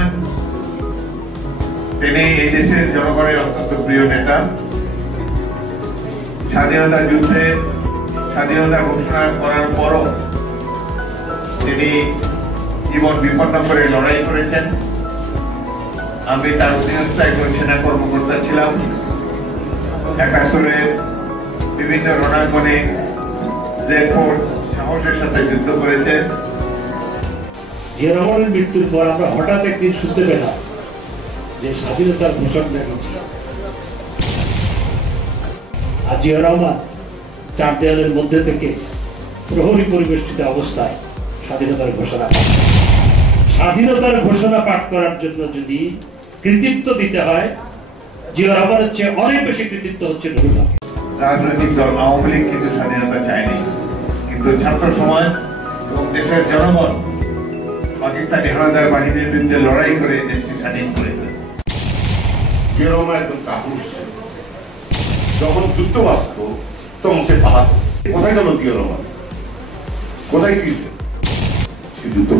রহমান তিনি এই দেশের জনগণের অত্যন্ত প্রিয় নেতা। স্বাধীনতা যুদ্ধে স্বাধীনতা ঘোষণা করার পরও তিনি জীবন বিপন্ন করে লড়াই করেছেন। আমি তার অধীনস্থ একজন সেনা কর্মকর্তা ছিলাম। ৭১-এর বিভিন্ন রণাঙ্গনে সাহসের সাথে যুদ্ধ করেছে। জিয়া রহমানের মৃত্যুর পর আমরা হঠাৎ একদিন শুনতে পেলাম যে স্বাধীনতার ঘোষণা হচ্ছে। আর জিয়া রহমান চার দেয়ালের মধ্যে থেকে প্রহরী পরিবেষ্টিত অবস্থায় স্বাধীনতার ঘোষণা পাঠ করার জন্য যদি কৃতিত্ব দিতে হয়, জিয়া রহমানের চেয়ে অনেক বেশি কৃতিত্ব হচ্ছে নুরুল হক। রাজনৈতিক দল আওয়ামী লীগ কিন্তু স্বাধীনতা চায়নি, কিন্তু ছাত্র সমাজ এবং দেশের জনগণ পাকিস্তানি হানাদার বাহিনীর বিরুদ্ধে লড়াই করে দেশটি স্বাধীন করেছে। জিয়া রহমান একদম কাপুরুষ। যখন যুদ্ধ আসত তখন সে পালাত। কোথায় গেল জিয়া রহমান? কোথায় কি সে যুদ্ধ?